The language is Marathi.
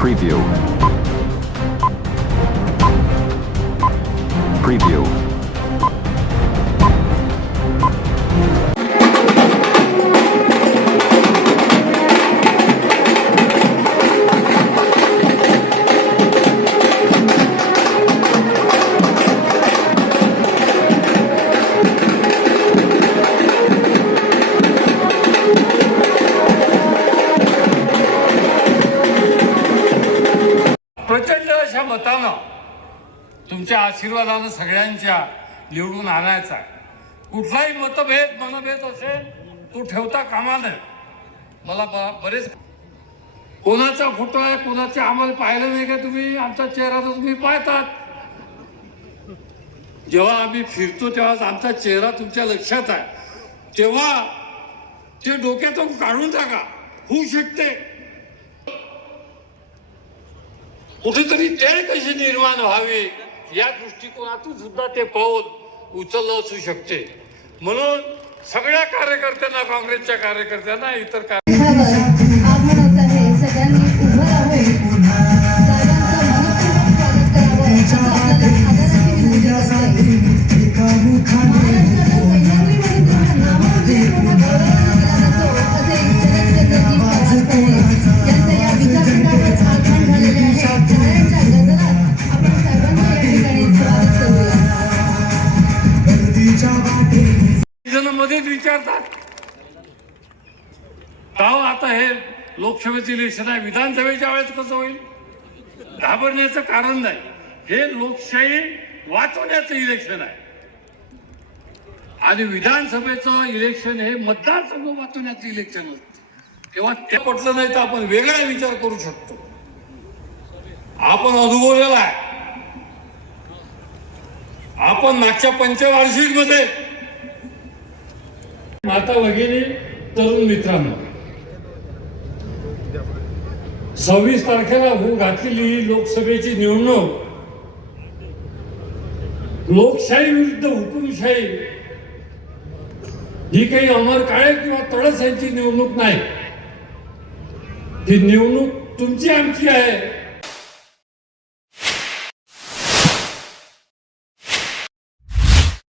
Preview. Preview. मतानं तुमच्या आशीर्वादानं सगळ्यांच्या निवडून आणायचा आहे. कुठलाही मतभेद मनभेद असेल तो ठेवता कामा नये. मला ब- बरेच कोणाचा फोटो आहे कोणाचे आम्हाला पाहिलं नाही का तुम्ही? आमचा चेहरा तर तुम्ही पाहतात. जेव्हा आम्ही फिरतो तेव्हा आमचा चेहरा तुमच्या लक्षात आहे. तेव्हा ते डोक्यातून काढून टाका. होऊ शकते. कुठेतरी ते कसे निर्माण व्हावे या दृष्टिकोनातून सुद्धा ते पाऊल उचललं असू शकते. म्हणून सगळ्या कार्यकर्त्यांना काँग्रेसच्या कार्यकर्त्यांना इतर कार्य जण विचारतात. का आता हे लोकसभेचं इलेक्शन आहे. विधानसभेच्या वेळेस कसं होईल? घाबरण्याचं कारण नाही. हे लोकशाही वाचवण्याचं इलेक्शन आहे. आणि विधानसभेचं इलेक्शन हे मतदारसंघ वाचवण्याचं इलेक्शन असते. तेव्हा ते पटलं नाही तर आपण वेगळा विचार करू शकतो. आपण अनुभवलेला आहे. आपण मागच्या पंचवार्षिकमध्ये माता भगिनी तरुण मित्रांनो. सव्वीस तारखेला होऊ घातलेली ही लोकसभेची निवडणूक. लोकशाही विरुद्ध हुकुमशाही. ही काही अमर काळे किंवा तळस यांची निवडणूक नाही. ही निवडणूक तुमची आमची आहे.